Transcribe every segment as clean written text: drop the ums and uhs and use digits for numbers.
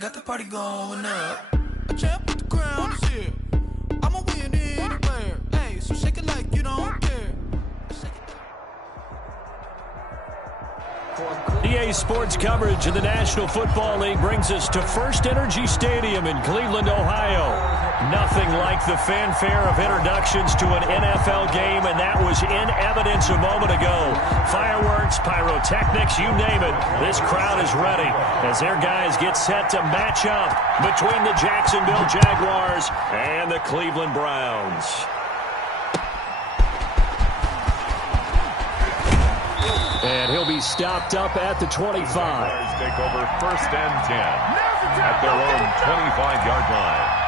got the party going up. A champ with the crown is here. I'ma win anywhere. Hey, so shake it like you don't care. EA Sports coverage of the National Football League brings us to First Energy Stadium in Cleveland, Ohio. Nothing like the fanfare of introductions to an NFL game, and that was in evidence a moment ago. Fireworks, pyrotechnics, you name it. This crowd is ready as their guys get set to match up between the Jacksonville Jaguars and the Cleveland Browns. And he'll be stopped up at the 25. Take over 1st and 10 at their own 25-yard line.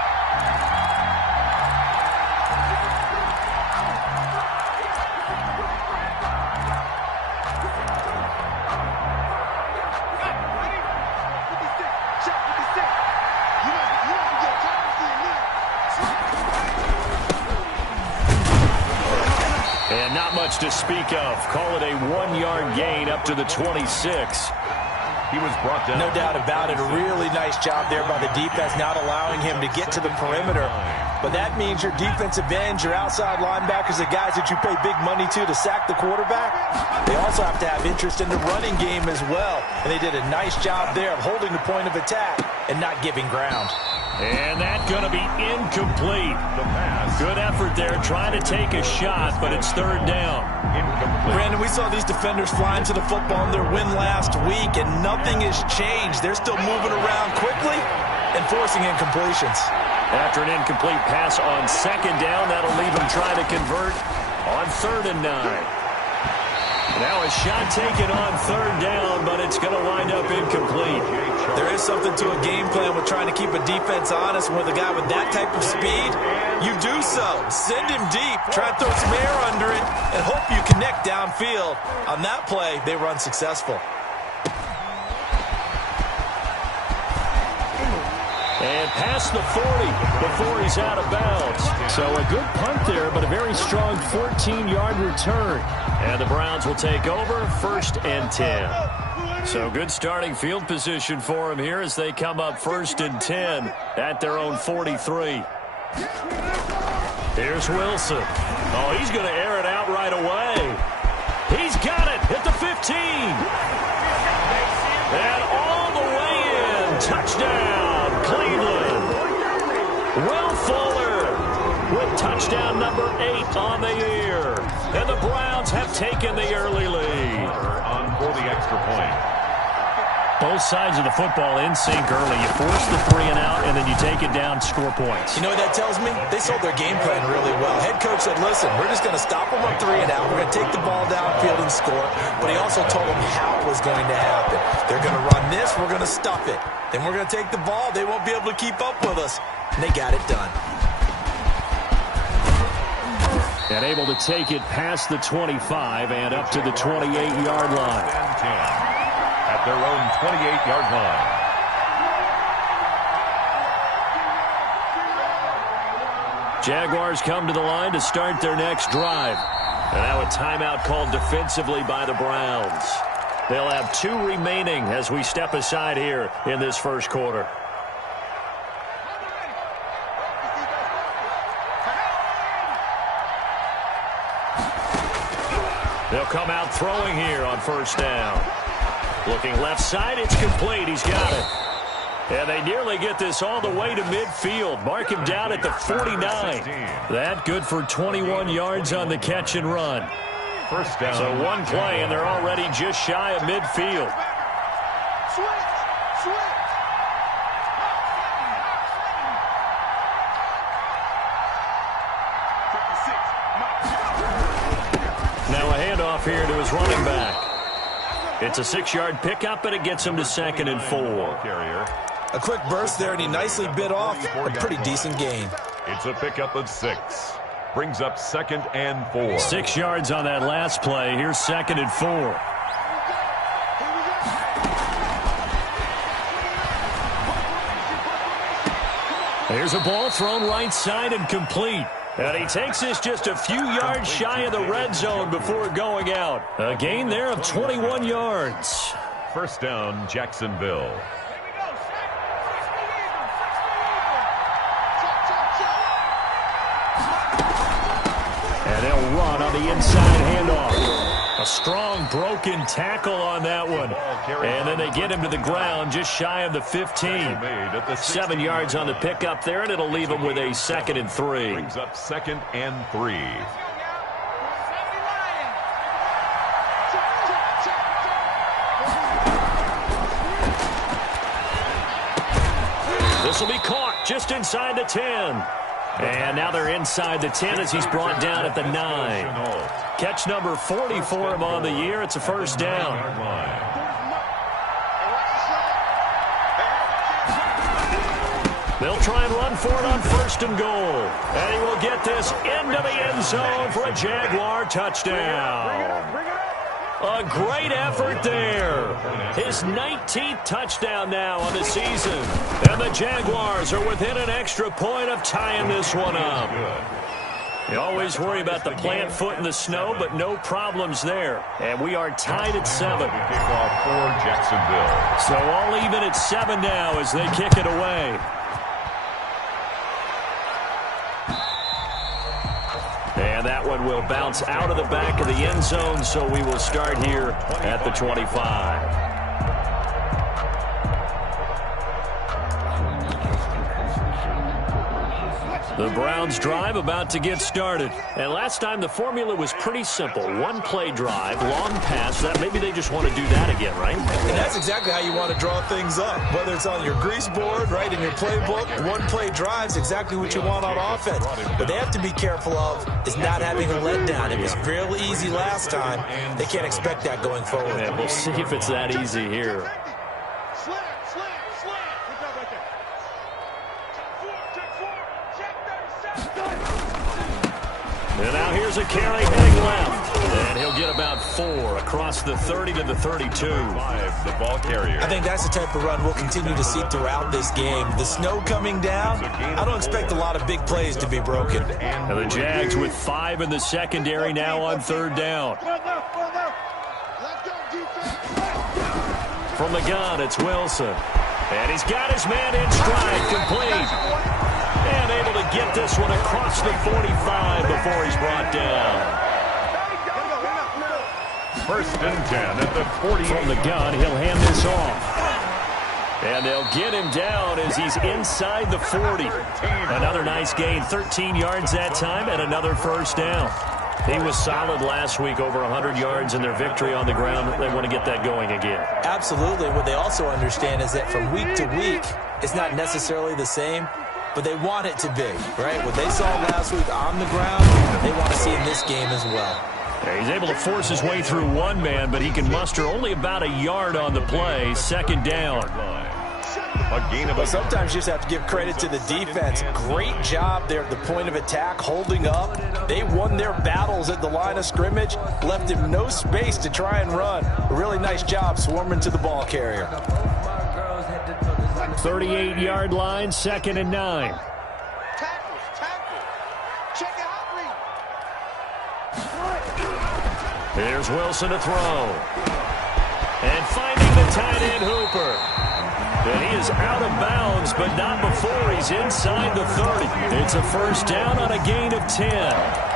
And not much to speak of. Call it a 1-yard gain up to the 26. He was brought down. No doubt about it. A really nice job there by the defense, not allowing him to get to the perimeter. But that means your defensive ends, your outside linebackers, the guys that you pay big money to sack the quarterback, they also have to have interest in the running game as well. And they did a nice job there of holding the point of attack and not giving ground. And that's going to be incomplete. Good effort there trying to take a shot, but it's 3rd down. Brandon, we saw these defenders flying to the football in their win last week, and nothing has changed. They're still moving around quickly and forcing incompletions. After an incomplete pass on 2nd down, that'll leave them trying to convert on 3rd and 9. Now a shot taken on 3rd down, but it's going to wind up incomplete. There is something to a game plan with trying to keep a defense honest. With a guy with that type of speed, you do so. Send him deep, try and throw some air under it, and hope you connect downfield. On that play, they run successful. And past the 40 before he's out of bounds. So a good punt there, but a very strong 14-yard return. And the Browns will take over 1st and 10. So good starting field position for them here as they come up 1st and 10 at their own 43. Here's Wilson. Oh, he's going to air it out right away. He's got it at the 15. And all the way in. Touchdown, Cleveland. Will Fuller with touchdown number 8 on the year. And the Browns have taken the early lead. On for the extra point. Both sides of the football in sync early. You force the 3 and out, and then you take it down, score points. You know what that tells me? They sold their game plan really well. Head coach said, listen, we're just going to stop them on 3 and out. We're going to take the ball downfield and score. But he also told them how it was going to happen. They're going to run this. We're going to stuff it. Then we're going to take the ball. They won't be able to keep up with us. And they got it done. And able to take it past the 25 and up to the 28-yard line. At their own 28-yard line. Jaguars come to the line to start their next drive. And now a timeout called defensively by the Browns. They'll have 2 remaining as we step aside here in this first quarter. They'll come out throwing here on 1st down. Looking left side, it's complete. He's got it. And they nearly get this all the way to midfield. Mark him down at the 49. That good for 21 yards on the catch and run. 1st down. So 1 play, and they're already just shy of midfield. Now a handoff here to his running back. It's a 6-yard pickup, and it gets him to 2nd and 4. A quick burst there, and he nicely bit off a pretty decent gain. It's a pickup of 6. Brings up 2nd and 4. 6 yards on that last play. Here's 2nd and 4. Here's a ball thrown right side and complete. And he takes this just a few yards shy of the red zone before going out. A gain there of 21 yards. 1st down, Jacksonville. And they'll run on the inside handoff. A strong broken tackle on that one. And then they get him to the ground just shy of the 15. 7 yards on the pickup there, and it'll leave him with a 2nd and 3. Brings up 2nd and 3. This will be caught just inside the 10. And now they're inside the 10 as he's brought down at the 9. Catch number 40 for him on the year. It's a first down. They'll try and run for it on 1st and goal. And he will get this into the end zone for a Jaguar touchdown. A great effort there. His 19th touchdown now on the season. And the Jaguars are within an extra point of tying this one up. You always worry about the plant foot in the snow, but no problems there. And we are tied at 7. Kickoff for Jacksonville. So all even at 7 now as they kick it away. And that one will bounce out of the back of the end zone, so we will start here at the 25. The Browns drive about to get started. And last time the formula was pretty simple. 1-play drive, long pass. That maybe they just want to do that again, right? And that's exactly how you want to draw things up. Whether it's on your grease board, right, in your playbook, 1-play drive's exactly what you want on offense. What they have to be careful of is not having a letdown. It was real easy last time. They can't expect that going forward. And we'll see if it's that easy here. And now here's a carry heading left. And he'll get about 4 across the 30 to the 32. 5, the ball carrier. I think that's the type of run we'll continue to see throughout this game. The snow coming down, I don't expect a lot of big plays to be broken. And the Jags with 5 in the secondary now on 3rd down. From the gun, it's Wilson. And he's got his man in stride, complete. And able to get this one across the 45 before he's brought down. 1st and 10 at the 40. From the gun, he'll hand this off. And they'll get him down as he's inside the 40. Another nice gain, 13 yards that time, and another first down. He was solid last week, over 100 yards in their victory on the ground. They want to get that going again. Absolutely. What they also understand is that from week to week, it's not necessarily the same, but they want it to be, right? What they saw last week on the ground, they want to see in this game as well. Yeah, he's able to force his way through one man, but he can muster only about a yard on the play. 2nd down. But sometimes you just have to give credit to the defense. Great job there at the point of attack, holding up. They won their battles at the line of scrimmage, left him no space to try and run. A really nice job swarming to the ball carrier. 38-yard line, 2nd and 9. Here's Wilson to throw. And finding the tight end Hooper. And he is out of bounds, but not before he's inside the 30. It's a first down on a gain of 10.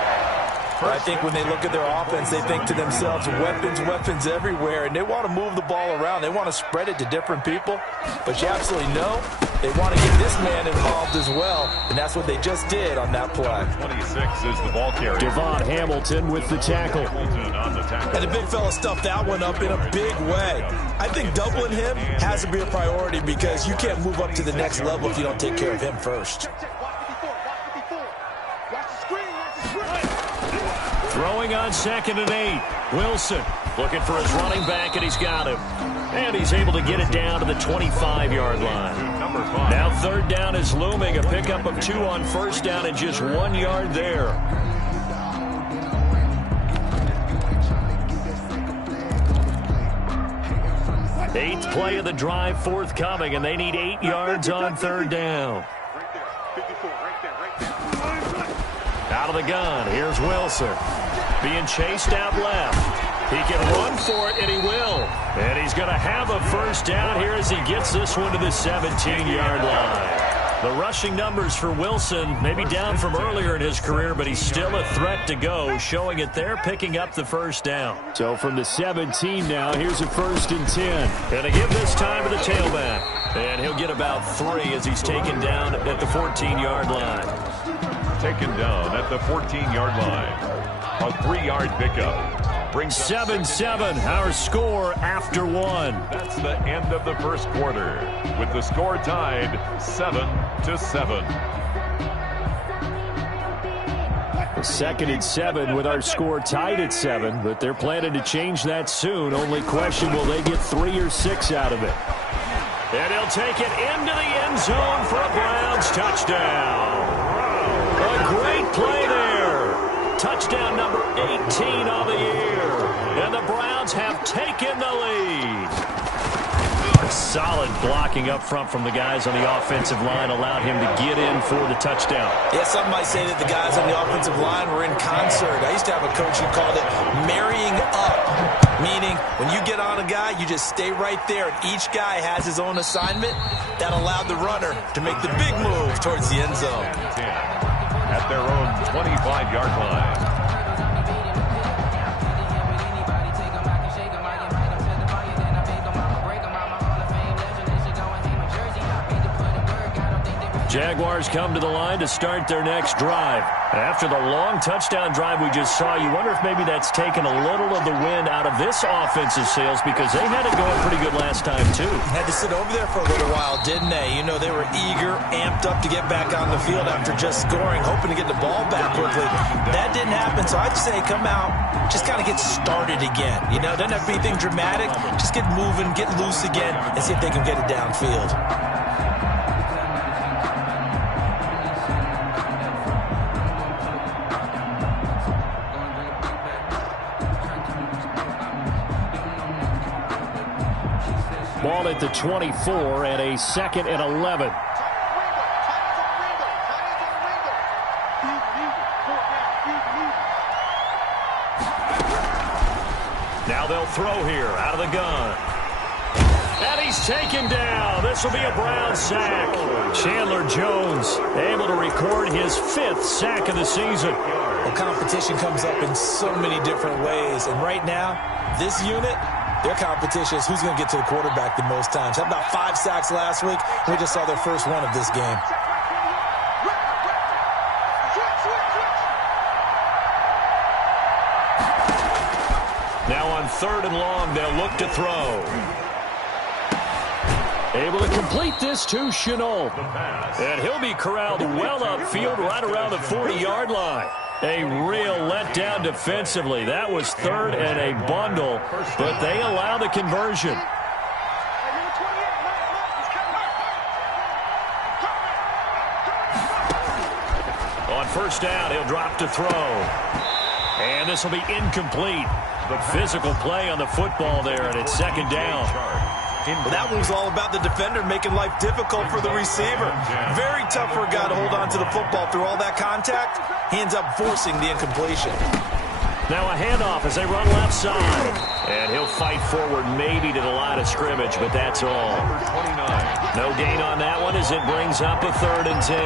I think when they look at their offense, they think to themselves, weapons everywhere, and they want to move the ball around. They want to spread it to different people, but you absolutely know they want to get this man involved as well, and that's what they just did on that play. 26 is the ball carrier. Devon Hamilton with the tackle. And the big fella stuffed that one up in a big way. I think doubling him has to be a priority because you can't move up to the next level if you don't take care of him first. Throwing on 2nd and 8. Wilson looking for his running back, and he's got him. And he's able to get it down to the 25-yard line. Now 3rd down is looming. A pickup of 2 on 1st down and just 1 yard there. Eighth play of the drive forthcoming, and they need 8 yards on 3rd down. Out of the gun, here's Wilson. Being chased out left. He can run for it, and he will. And he's going to have a first down here as he gets this one to the 17-yard line. The rushing numbers for Wilson, maybe down from earlier in his career, but he's still a threat to go, showing it there, picking up the first down. So from the 17 now, here's a 1st and 10. Going to give this time to the tailback. And he'll get about 3 as he's taken down at the 14-yard line. Taken down at the 14-yard line. A 3-yard pickup. 7-7, our score after 1. That's the end of the first quarter, with the score tied 7-7. 2nd and 7 with our score tied at 7, but they're planning to change that soon. Only question, will they get 3 or 6 out of it? And he'll take it into the end zone for a Browns touchdown. A great play there. Touchdown number 18 on the year. And the Browns have taken the lead. Solid blocking up front from the guys on the offensive line allowed him to get in for the touchdown. Yeah, some might say that the guys on the offensive line were in concert. I used to have a coach who called it marrying up, meaning when you get on a guy, you just stay right there, and each guy has his own assignment. That allowed the runner to make the big move towards the end zone. At their own 25-yard line. Jaguars come to the line to start their next drive. After the long touchdown drive we just saw, you wonder if maybe that's taken a little of the wind out of this offensive sails, because they had it going pretty good last time, too. Had to sit over there for a little while, didn't they? You know, they were eager, amped up to get back on the field after just scoring, hoping to get the ball back quickly. That didn't happen, so I'd say come out, just kind of get started again. You know, doesn't have to be anything dramatic. Just get moving, get loose again, and see if they can get it downfield. Ball at the 24 and a 2nd and 11. Now they'll throw here out of the gun. And he's taken down. This will be a Browns sack. Chandler Jones able to record his 5th sack of the season. Well, competition comes up in so many different ways. And right now, this unit, their competition is who's going to get to the quarterback the most times. Had about 5 sacks last week. We just saw their first one of this game. Now on 3rd and long, they'll look to throw. Able to complete this to Chenault. And he'll be corralled well upfield right around the 40-yard line. A real letdown defensively. That was 3rd and a bundle, but they allow the conversion. On 1st down, he'll drop to throw. And this will be incomplete. The physical play on the football there, and it's 2nd down. Well, that one was all about the defender making life difficult for the receiver. Very tough for a guy to hold on to the football through all that contact. He ends up forcing the incompletion. Now a handoff as they run left side. And he'll fight forward maybe to the line of scrimmage, but that's all. No gain on that one as it brings up a 3rd and 10.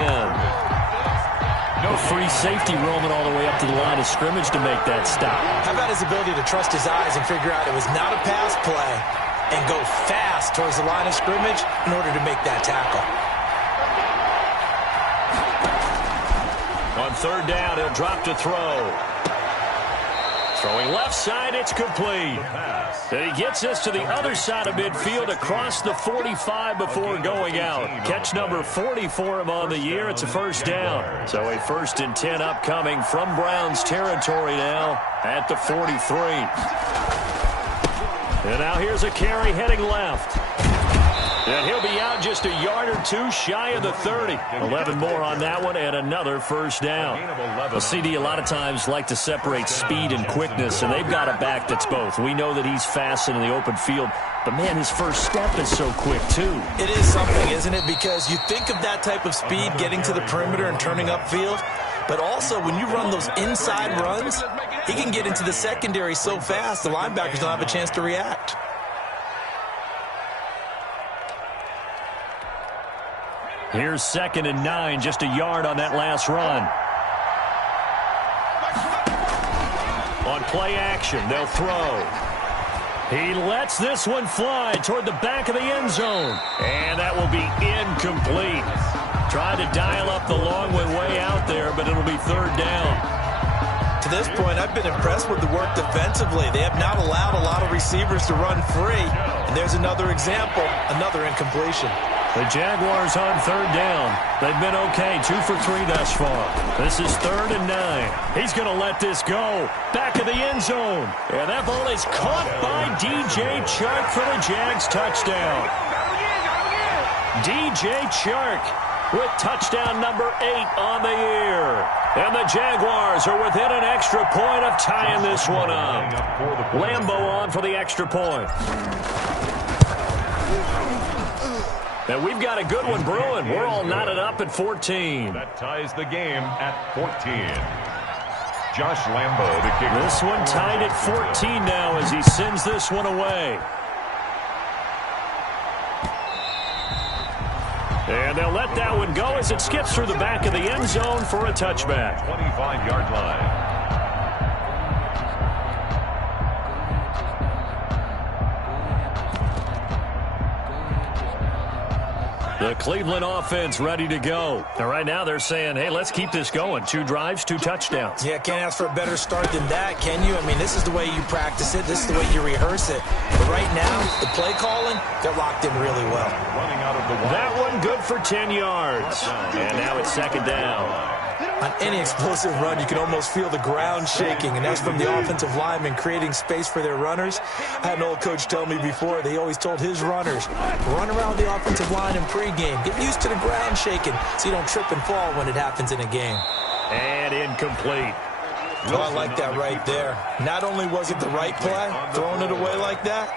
No free safety roaming all the way up to the line of scrimmage to make that stop. How about his ability to trust his eyes and figure out it was not a pass play and go fast towards the line of scrimmage in order to make that tackle. On 3rd down, he'll drop to throw. Throwing left side, it's complete. And he gets us to the other side of midfield across the 45 before going out. Catch number 40 for him on the year. It's a 1st down. So a 1st and 10 upcoming from Browns territory now at the 43. And now here's a carry heading left. And he'll be out just a yard or 2 shy of the 30. 11 more on that one and another 1st down. Well, CD a lot of times like to separate speed and quickness, and they've got a back that's both. We know that he's fast in the open field, but, man, his first step is so quick, too. It is something, isn't it? Because you think of that type of speed getting to the perimeter and turning upfield, but also when you run those inside runs, he can get into the secondary so fast the linebackers don't have a chance to react. Here's 2nd and 9, just a yard on that last run. On play action, they'll throw. He lets this one fly toward the back of the end zone. And that will be incomplete. Tried to dial up the long one way out there, but it'll be 3rd down. To this point, I've been impressed with the work defensively. They have not allowed a lot of receivers to run free. And there's another example, another incompletion. The Jaguars on 3rd down. They've been okay, 2 for 3 thus far. This is 3rd and 9. He's going to let this go. Back of the end zone. And that ball is caught by DJ Chark for the Jags touchdown. DJ Chark with touchdown number 8 on the year. And the Jaguars are within an extra point of tying this one up. Lambeau on for the extra point. And we've got a good one brewing. We're all knotted up at 14. That ties the game at 14. Josh Lambeau, the kicker. This one tied at 14 now as he sends this one away. And they'll let that one go as it skips through the back of the end zone for a touchback. 25-yard line. The Cleveland offense ready to go. And right now they're saying, hey, let's keep this going. 2 drives, 2 touchdowns. Yeah, can't ask for a better start than that, can you? I mean, this is the way you practice it. This is the way you rehearse it. But right now, the play calling, they're locked in really well. Running out of the that one good for 10 yards. And now it's 2nd down. On any explosive run, you can almost feel the ground shaking, and that's from the offensive linemen creating space for their runners. I had an old coach tell me before, they always told his runners, run around the offensive line in pregame. Get used to the ground shaking so you don't trip and fall when it happens in a game. And incomplete. Oh, I like that right there. Not only was it the right play, throwing it away like that,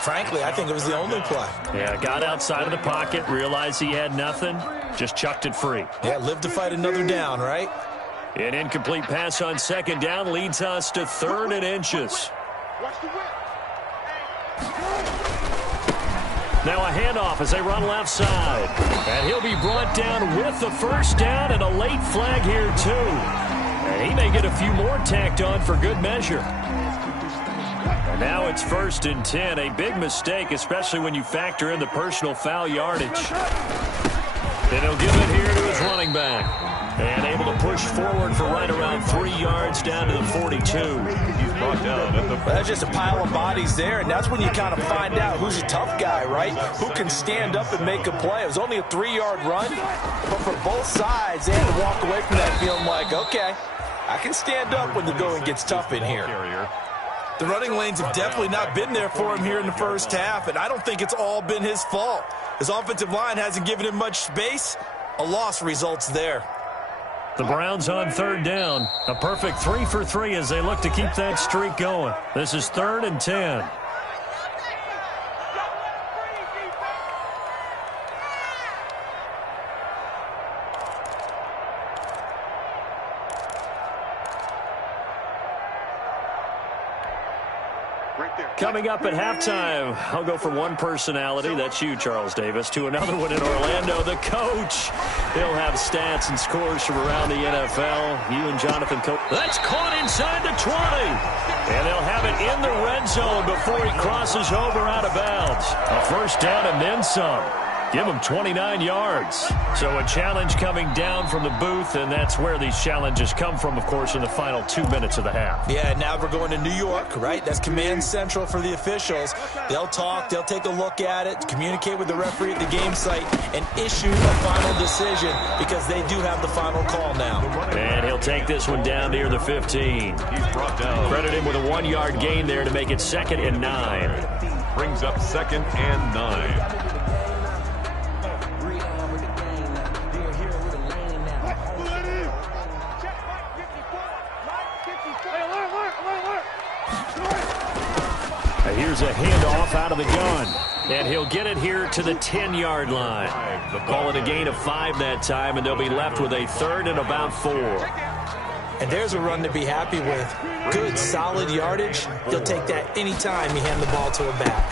frankly, I think it was the only play. Yeah, got outside of the pocket, realized he had nothing, just chucked it free. Yeah, live to fight another down, right? An incomplete pass on 2nd down leads us to 3rd and inches. Now a handoff as they run left side. And he'll be brought down with the 1st down and a late flag here too. And he may get a few more tacked on for good measure. And now it's 1st and 10. A big mistake, especially when you factor in the personal foul yardage. And he'll give it here to his running back. And able to push forward for right around 3 yards down to the 42. He's brought down at the... That's just a pile of bodies there, and that's when you kind of find out who's a tough guy, right? Who can stand up and make a play. It was only a 3-yard run, but for both sides, they had to walk away from that feeling like, okay, I can stand up when the going gets tough in here. The running lanes have definitely not been there for him here in the first half, and I don't think it's all been his fault. His offensive line hasn't given him much space. A loss results there. The Browns on 3rd down. A perfect 3 for 3 as they look to keep that streak going. This is 3rd and 10. Coming up at halftime, I'll go from one personality, that's you, Charles Davis, to another one in Orlando, the coach. He'll have stats and scores from around the NFL. You and Jonathan Coach. That's caught inside the 20. And they'll have it in the red zone before he crosses over out of bounds. A 1st down and then some. Give him 29 yards. So a challenge coming down from the booth, and that's where these challenges come from, of course, in the final 2 minutes of the half. Yeah, now we're going to New York, right? That's command central for the officials. They'll talk, they'll take a look at it, communicate with the referee at the game site, and issue a final decision because they do have the final call now. And he'll take this one down near the 15. He's brought down. Credit him with a 1-yard gain there to make it 2nd and 9. Brings up 2nd and 9. Here's a handoff out of the gun. And he'll get it here to the 10-yard line. Call it a gain of 5 that time, and they'll be left with a 3rd and about 4. And there's a run to be happy with. Good, solid yardage. He'll take that anytime you hand the ball to a back.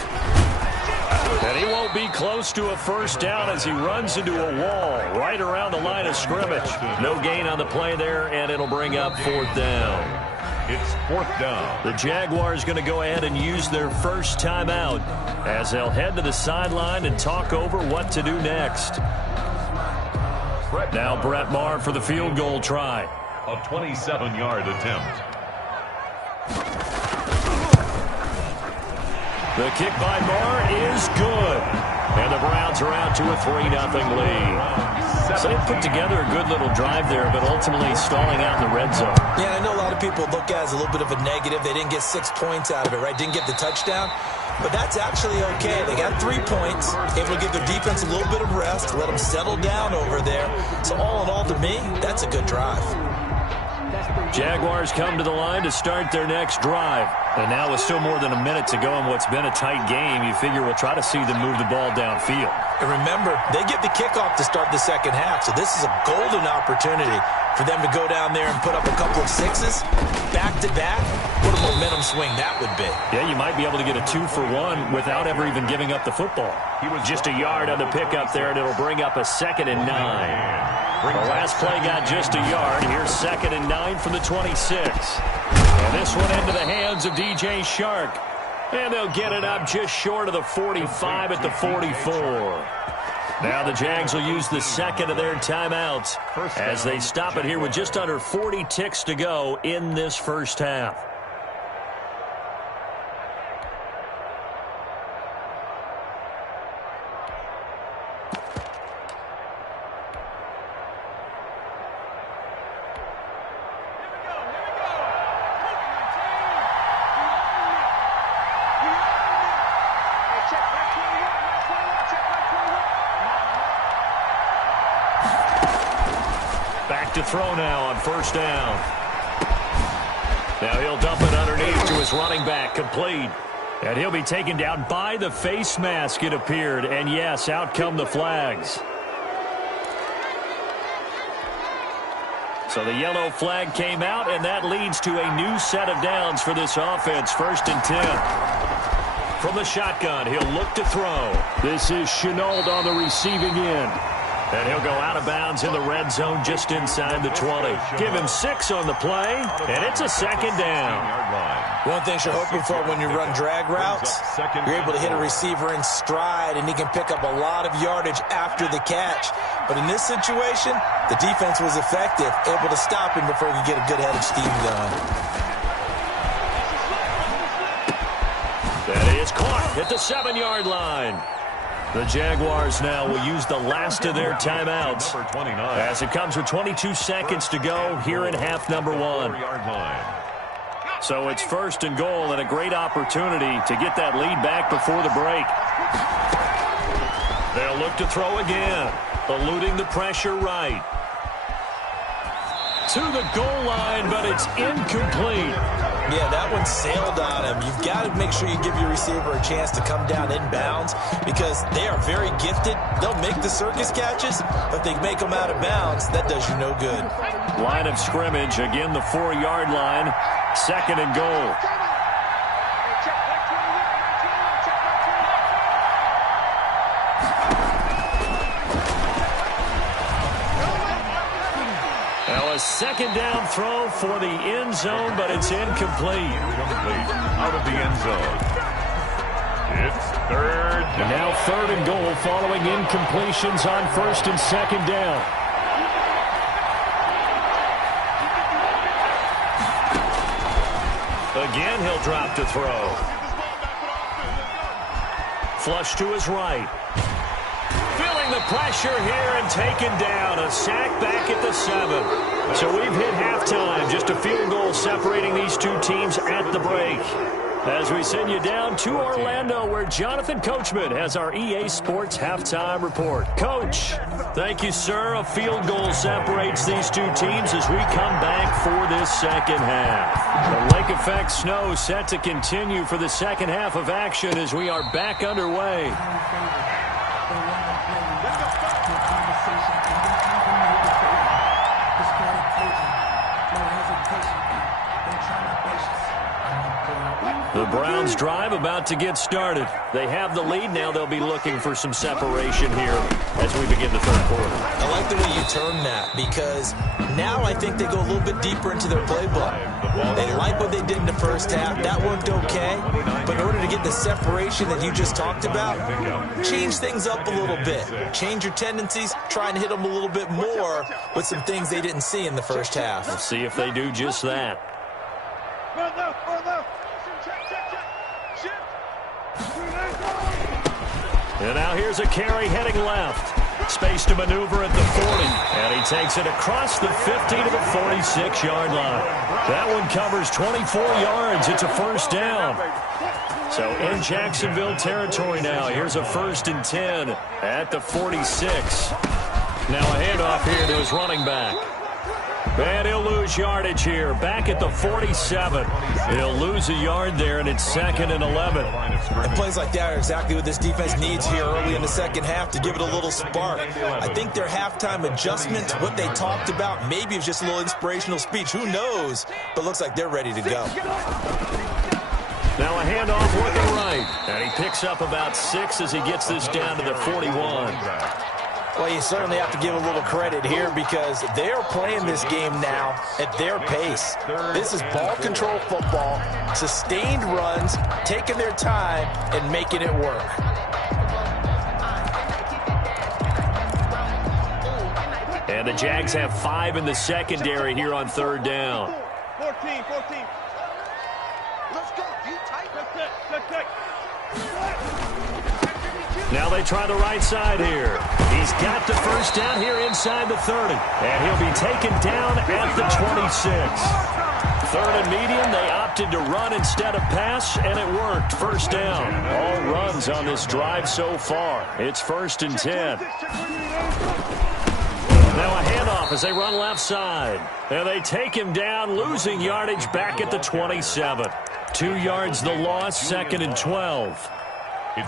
And he won't be close to a first down as he runs into a wall right around the line of scrimmage. No gain on the play there, and it'll bring up 4th down. It's 4th down. The Jaguars going to go ahead and use their first timeout as they'll head to the sideline and talk over what to do next. Now Brett Maher for the field goal try. A 27-yard attempt. The kick by Maher is good. And the Browns are out to a 3-0 lead. So they put together a good little drive there, but ultimately stalling out in the red zone. Yeah, I know a lot of people look at it as a little bit of a negative. They didn't get 6 points out of it, right? Didn't get the touchdown. But that's actually okay. They got 3 points, able to give their defense a little bit of rest, let them settle down over there. So all in all, to me, that's a good drive. Jaguars come to the line to start their next drive. And now with still more than a minute to go in what's been a tight game, you figure we'll try to see them move the ball downfield. And remember, they get the kickoff to start the second half, so this is a golden opportunity for them to go down there and put up a couple of 6s back-to-back. What a momentum swing that would be. Yeah, you might be able to get a 2-for-1 without ever even giving up the football. He was just a yard on the pickup there, and it'll bring up a 2nd and 9. The last play got just a yard. Here's 2nd and 9 from the 26. And this one into the hands of DJ Shark. And they'll get it up just short of the 45 at the 44. Now the Jags will use the second of their timeouts as they stop it here with just under 40 ticks to go in this first half. To throw now on first down. Now he'll dump it underneath to his running back, complete. And he'll be taken down by the face mask, it appeared. And yes, out come the flags. So the yellow flag came out, and that leads to a new set of downs for this offense. 1st and 10. From the shotgun, he'll look to throw. This is Chenault on the receiving end. And he'll go out of bounds in the red zone just inside the 20. Give him 6 on the play, and it's a 2nd down. One thing you're hoping for when you run drag routes, you're able to hit a receiver in stride, and he can pick up a lot of yardage after the catch. But in this situation, the defense was effective, able to stop him before he could get a good head of steam going. That is caught at the 7-yard line. The Jaguars now will use the last of their timeouts as it comes with 22 seconds to go here in half number 1. So it's 1st and goal and a great opportunity to get that lead back before the break. They'll look to throw again, eluding the pressure right. To the goal line, but it's incomplete. Yeah, that one sailed on him. You've got to make sure you give your receiver a chance to come down inbounds because they are very gifted. They'll make the circus catches, but they make them out of bounds. That does you no good. Line of scrimmage, again the 4-yard line, 2nd and goal. A 2nd down throw for the end zone, but it's incomplete. Out of the end zone. It's 3rd down. And now 3rd and goal following incompletions on 1st and 2nd down. Again, he'll drop to throw. Flush to his right. Feeling the pressure here and taken down. A sack back at the 7. So we've hit halftime. Just a field goal separating these two teams at the break. As we send you down to Orlando, where Jonathan Coachman has our EA Sports Halftime Report. Coach, thank you, sir. A field goal separates these two teams as we come back for this second half. The lake effect snow set to continue for the second half of action as we are back underway. The Browns drive about to get started. They have the lead. Now they'll be looking for some separation here as we begin the third quarter. I like the way you term that, because now I think they go a little bit deeper into their playbook. They like what they did in the first half. That worked okay. But in order to get the separation that you just talked about, change things up a little bit. Change your tendencies. Try and hit them a little bit more with some things they didn't see in the first half. Let's see if they do just that. And now here's a carry heading left. Space to maneuver at the 40. And he takes it across the 50 to the 46-yard line. That one covers 24 yards. It's a first down. So in Jacksonville territory now. Here's a 1st and 10 at the 46. Now a handoff here to his running back. And he'll lose yardage here. Back at the 47. He'll lose a yard there, and it's 2nd and 11. And plays like that are exactly what this defense needs here early in the second half to give it a little spark. I think their halftime adjustment, what they talked about, maybe it's just a little inspirational speech. Who knows? But looks like they're ready to go. Now a handoff looking right. And he picks up about 6 as he gets this down to the 41. Well, you certainly have to give a little credit here because they are playing this game now at their pace. This is ball control football, sustained runs, taking their time, and making it work. And the Jags have 5 in the secondary here on 3rd down. 14. Let's go. You tight. Now they try the right side here. He's got the first down here inside the 30. And he'll be taken down at the 26. 3rd and medium, they opted to run instead of pass, and it worked. First down. All runs on this drive so far. It's 1st and 10. Now a handoff as they run left side. And they take him down, losing yardage back at the 27. 2 yards the loss, 2nd and 12.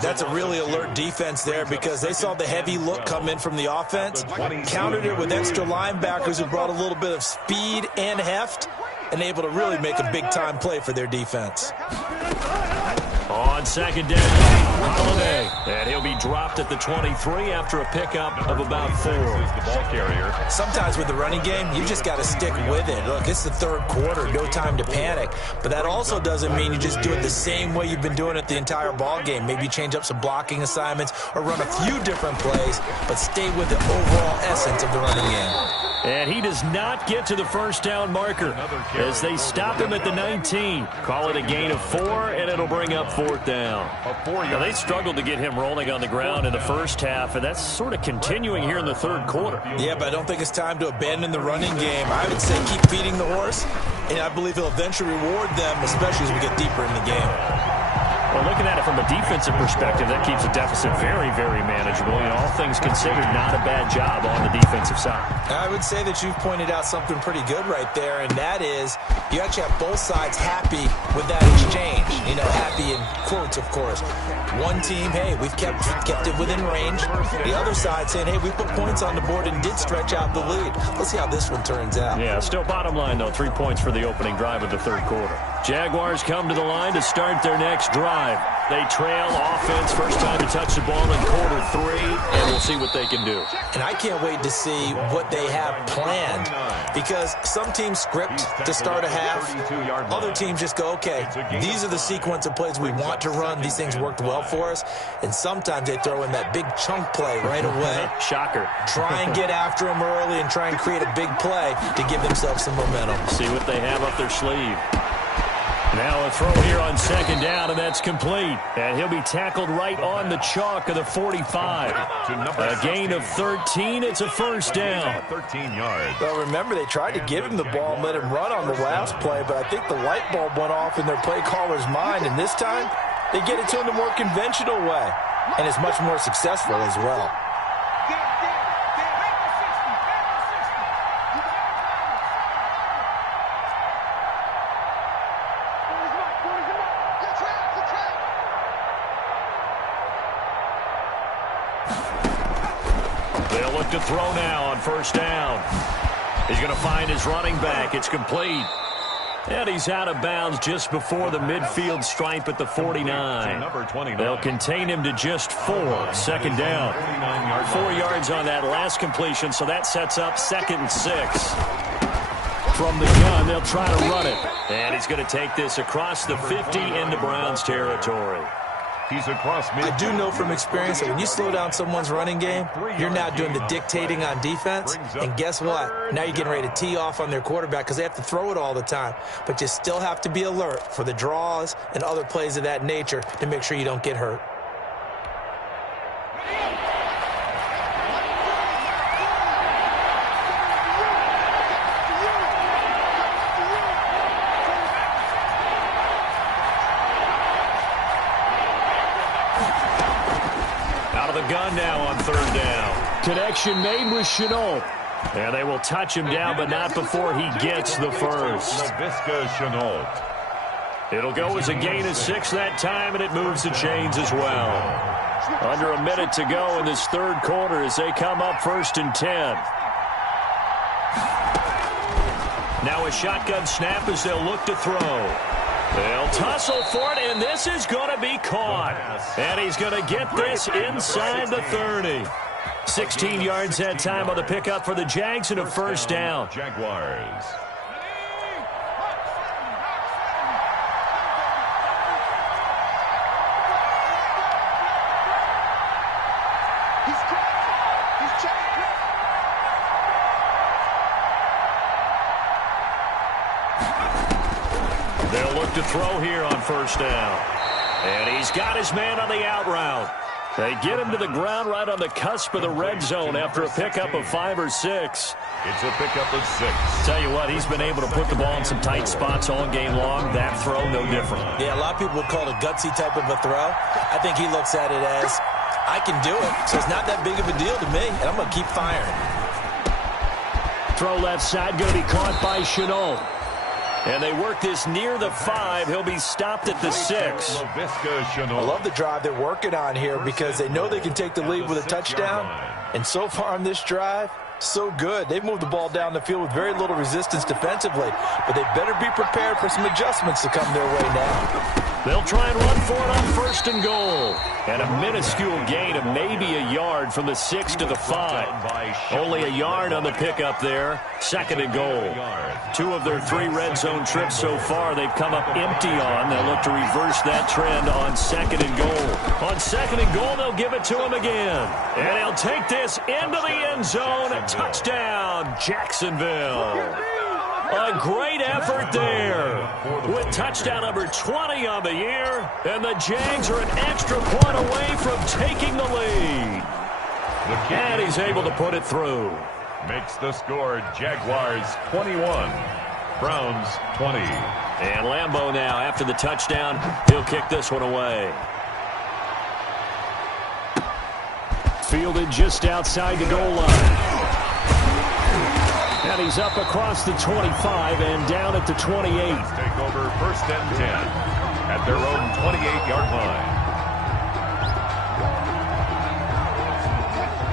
That's a really alert defense there because they saw the heavy look come in from the offense, countered it with extra linebackers who brought a little bit of speed and heft, and able to really make a big-time play for their defense. On 2nd down, Holiday. And he'll be dropped at the 23 after a pickup of about 4. The ball carrier. Sometimes with the running game, you just got to stick with it. Look, it's the 3rd quarter, no time to panic. But that also doesn't mean you just do it the same way you've been doing it the entire ball game. Maybe change up some blocking assignments or run a few different plays, but stay with the overall essence of the running game. And he does not get to the first down marker as they stop him at the 19. Call it a gain of 4, and it'll bring up 4th down. Now, they struggled to get him rolling on the ground in the first half, and that's sort of continuing here in the 3rd quarter. Yeah, but I don't think it's time to abandon the running game. I would say keep feeding the horse, and I believe he'll eventually reward them, especially as we get deeper in the game. Well, looking at it from a defensive perspective, that keeps the deficit very, very manageable. And all things considered, not a bad job on the defensive side. I would say that you've pointed out something pretty good right there, and that is you actually have both sides happy with that exchange. You know, happy in quotes, of course. One team, hey, we've kept it within range. The other side saying, hey, we put points on the board and did stretch out the lead. Let's see how this one turns out. Yeah, still bottom line, though, 3 points for the opening drive of the 3rd quarter. Jaguars come to the line to start their next drive. They trail offense, first time to touch the ball in quarter 3, and we'll see what they can do. And I can't wait to see what they have planned because some teams script to start a half. Other teams just go, okay, these are the sequence of plays we want to run. These things worked well for us. And sometimes they throw in that big chunk play right away. Shocker. Try and get after them early and try and create a big play to give themselves some momentum. See what they have up their sleeve. Now a throw here on 2nd down, and that's complete. And he'll be tackled right on the chalk of the 45. A gain of 13. It's a first down. 13 yards. Well, remember, they tried to give him the ball and let him run on the last play, but I think the light bulb went off in their play caller's mind, and this time they get it to him the more conventional way, and it's much more successful as well. They'll look to throw now on first down. He's going to find his running back. It's complete. And he's out of bounds just before the midfield stripe at the 49. They'll contain him to just 4. Second down. 4 yards on that last completion, so that sets up 2nd and 6. From the gun, they'll try to run it. And he's going to take this across the 50 into Browns territory. He's across mid. I do know from experience that when you slow down someone's running game, you're now doing the dictating on defense. And guess what? Now you're getting ready to tee off on their quarterback because they have to throw it all the time. But you still have to be alert for the draws and other plays of that nature to make sure you don't get hurt. Gun now on 3rd down. Connection made with Chenault. And they will touch him down, but not before he gets the first. It'll go as a gain of 6 that time, and it moves the chains as well. Under a minute to go in this 3rd quarter as they come up 1st and 10. Now a shotgun snap as they'll look to throw. They'll tussle for it, and this is going to be caught. And he's going to get this inside the 30. 16 yards that time on the pickup for the Jags and a 1st down. Jaguars. They'll look to throw here on 1st down. And he's got his man on the out route. They get him to the ground right on the cusp of the red zone after a pickup of 5 or 6. It's a pickup of 6. Tell you what, he's been able to put the ball in some tight spots all game long. That throw, no different. Yeah, a lot of people would call it a gutsy type of a throw. I think he looks at it as, I can do it, so it's not that big of a deal to me, and I'm going to keep firing. Throw left side, going to be caught by Chenault. And they work this near the 5. He'll be stopped at the 6. I love the drive they're working on here because they know they can take the lead with a touchdown. And so far on this drive, so good. They've moved the ball down the field with very little resistance defensively. But they better be prepared for some adjustments to come their way now. They'll try and run for it on 1st and goal. And a minuscule gain of maybe a yard from the 6 to the 5. Only a yard on the pickup there. 2nd and goal. 2 of their 3 red zone trips so far they've come up empty on. They'll look to reverse that trend on 2nd and goal. On 2nd and goal, they'll give it to him again. And he'll take this into the end zone. Touchdown, Jacksonville. A great effort there with touchdown number 20 on the year, and the Jags are an extra point away from taking the lead. And he's able to put it through. Makes the score Jaguars 21, Browns 20. And Lambeau now, after the touchdown, he'll kick this one away. Fielded just outside the goal line. And he's up across the 25 and down at the 28. Take over 1st and 10 at their own 28-yard line.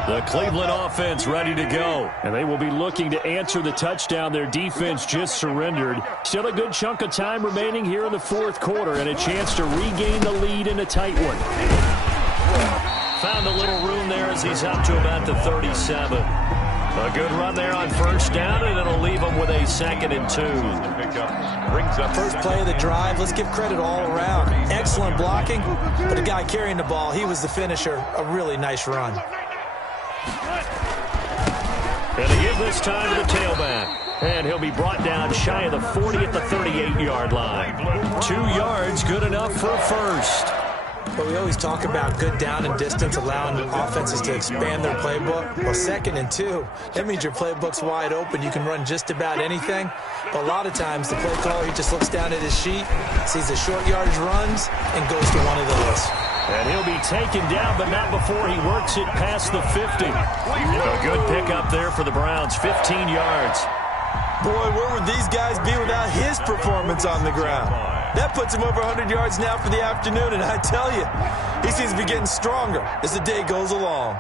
The Cleveland offense ready to go. And they will be looking to answer the touchdown their defense just surrendered. Still a good chunk of time remaining here in the 4th quarter and a chance to regain the lead in a tight one. Found a little room there as he's up to about the 37. A good run there on 1st down, and it'll leave him with a 2nd and 2. Brings up First play of the drive, let's give credit all around. Excellent blocking, but the guy carrying the ball, he was the finisher. A really nice run. And he give this time to the tailback. And he'll be brought down shy of the 40 at the 38-yard line. 2 yards, good enough for a first. But we always talk about good down and distance, allowing offenses to expand their playbook. Well, 2nd and 2, that means your playbook's wide open. You can run just about anything. But a lot of times, the play caller, he just looks down at his sheet, sees the short yardage runs, and goes to one of those. And he'll be taken down, but not before he works it past the 50. A good pickup there for the Browns, 15 yards. Boy, where would these guys be without his performance on the ground? That puts him over 100 yards now for the afternoon, and I tell you, he seems to be getting stronger as the day goes along.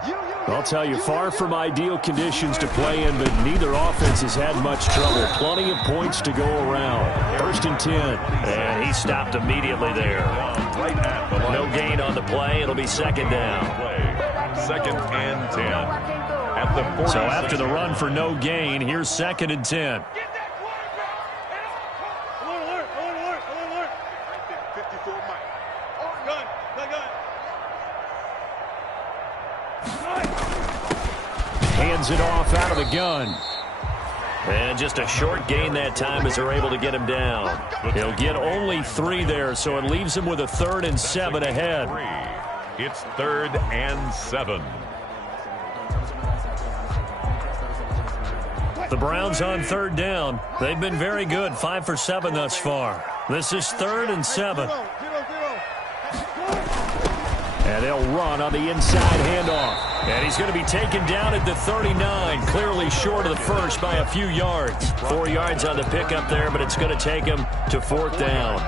I'll tell you, far from ideal conditions to play in, but neither offense has had much trouble. Plenty of points to go around. 1st and 10. And he stopped immediately there. No gain on the play. It'll be 2nd down. 2nd and 10. At the 40. So after the run for no gain, here's 2nd and 10. Hands it off out of the gun. And just a short gain that time as they're able to get him down. He'll get only 3 there, so it leaves him with a 3rd and 7 ahead. It's 3rd and 7. The Browns on 3rd down. They've been very good, 5 for 7 thus far. This is 3rd and 7. And they'll run on the inside handoff. And he's going to be taken down at the 39, clearly short of the first by a few yards. 4 yards on the pickup there, but it's going to take him to 4th down.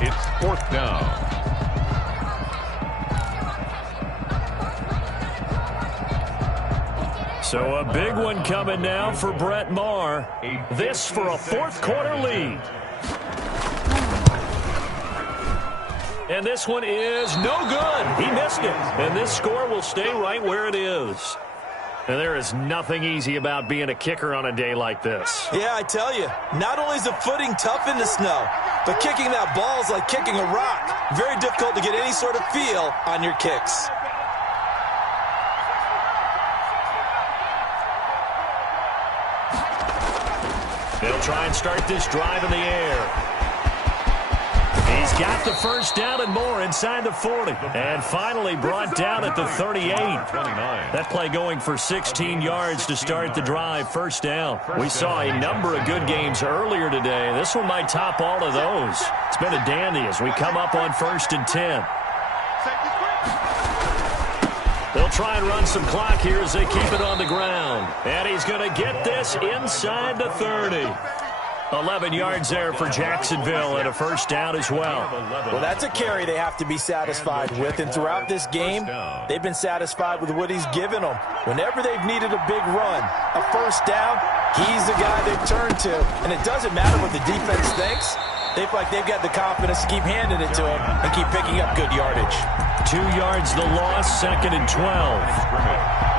It's 4th down. So a big one coming now for Brett Maher. This for a 4th quarter lead. And this one is no good. He missed it. And this score will stay right where it is. And there is nothing easy about being a kicker on a day like this. Yeah, I tell you, not only is the footing tough in the snow, but kicking that ball is like kicking a rock. Very difficult to get any sort of feel on your kicks. They'll try and start this drive in the air. He's got the 1st down and more inside the 40. And finally brought down at the 38. That play going for 16 yards to start the drive. 1st down. We saw a number of good games earlier today. This one might top all of those. It's been a dandy as we come up on 1st and 10. They'll try and run some clock here as they keep it on the ground. And he's going to get this inside the 30. 11 yards there for Jacksonville and a 1st down as well. Well, that's a carry they have to be satisfied with. And throughout this game, they've been satisfied with what he's given them. Whenever they've needed a big run, a 1st down, he's the guy they've turned to. And it doesn't matter what the defense thinks. They feel like they've got the confidence to keep handing it to him and keep picking up good yardage. 2 yards the loss, 2nd and 12.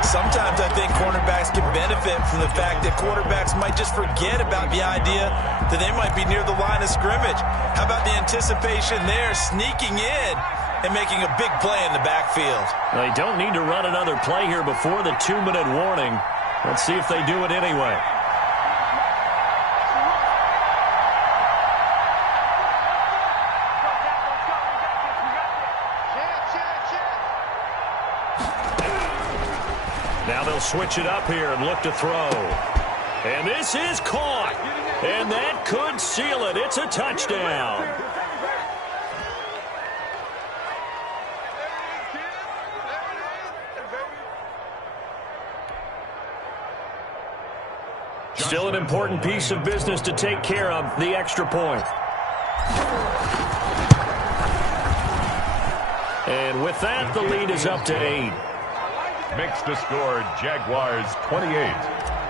Sometimes I think cornerbacks can benefit from the fact that quarterbacks might just forget about the idea that they might be near the line of scrimmage. How about the anticipation there, sneaking in and making a big play in the backfield? They don't need to run another play here before the 2-minute warning. Let's see if they do it anyway. Now they'll switch it up here and look to throw. And this is caught. And that could seal it. It's a touchdown. Still an important piece of business to take care of, the extra point. And with that, the lead is up to 8. Makes the score Jaguars 28,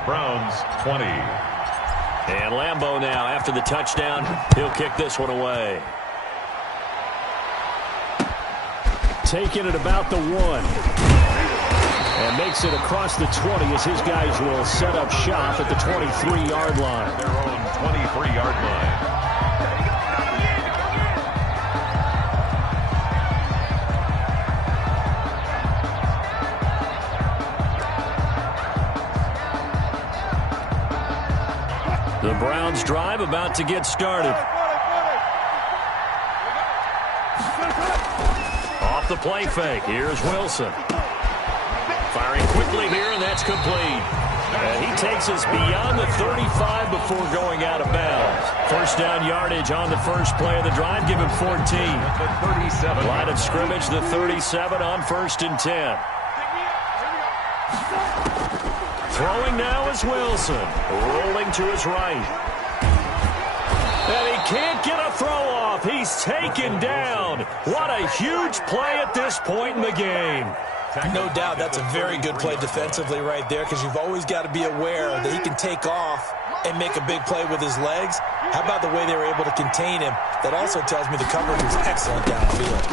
Browns 20. And Lambeau now, after the touchdown, he'll kick this one away. Taking it about the 1. And makes it across the 20 as his guys will set up shop at the 23-yard line. Their own 23-yard line. The Browns drive about to get started. Off the play fake. Here's Wilson. Firing quickly here, and that's complete. And he takes us beyond the 35 before going out of bounds. 1st down yardage on the first play of the drive. Give him 14. Line of scrimmage, the 37 on 1st and 10. Throwing now is Wilson. Rolling to his right. And he can't get a throw off. He's taken down. What a huge play at this point in the game. No doubt that's a very good play defensively right there, because you've always got to be aware that he can take off and make a big play with his legs. How about the way they were able to contain him? That also tells me the coverage was excellent downfield.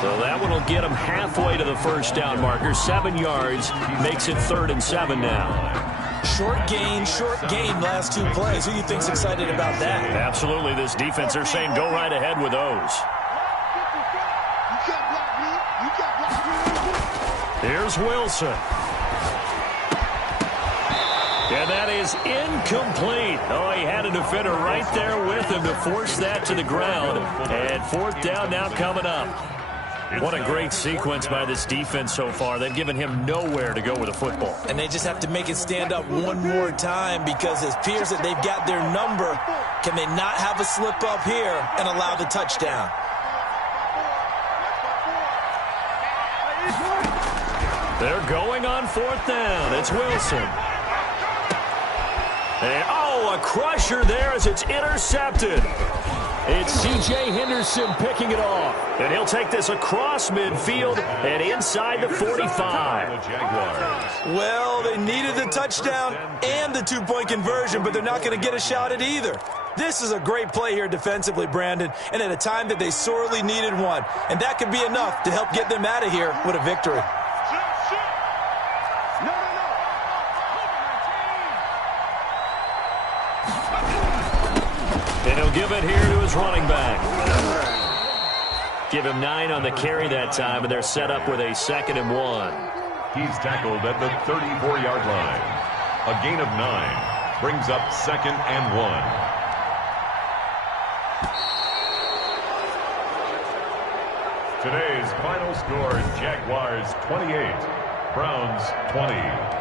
So that one will get him halfway to the first down marker. 7 yards, makes it 3rd and 7 now. Short gain, last 2 plays. Who do you think's excited about that? Absolutely, this defense, they're saying go right ahead with those. Here's Wilson. And that is incomplete. Oh, he had a defender right there with him to force that to the ground. And 4th down now coming up. What a great sequence by this defense so far. They've given him nowhere to go with the football. And they just have to make it stand up one more time, because it appears that they've got their number. Can they not have a slip up here and allow the touchdown? They're going on 4th down. It's Wilson. And, oh, a crusher there as it's intercepted. It's C.J. Henderson picking it off. And he'll take this across midfield and inside the 45. Well, they needed the touchdown and the 2-point conversion, but they're not going to get a shot at either. This is a great play here defensively, Brandon, and at a time that they sorely needed one. And that could be enough to help get them out of here with a victory. And he'll give it here to his running back. Give him 9 on the carry that time, and they're set up with a 2nd and 1. He's tackled at the 34-yard line. A gain of 9 brings up 2nd and 1. Today's final score, Jaguars 28, Browns 20.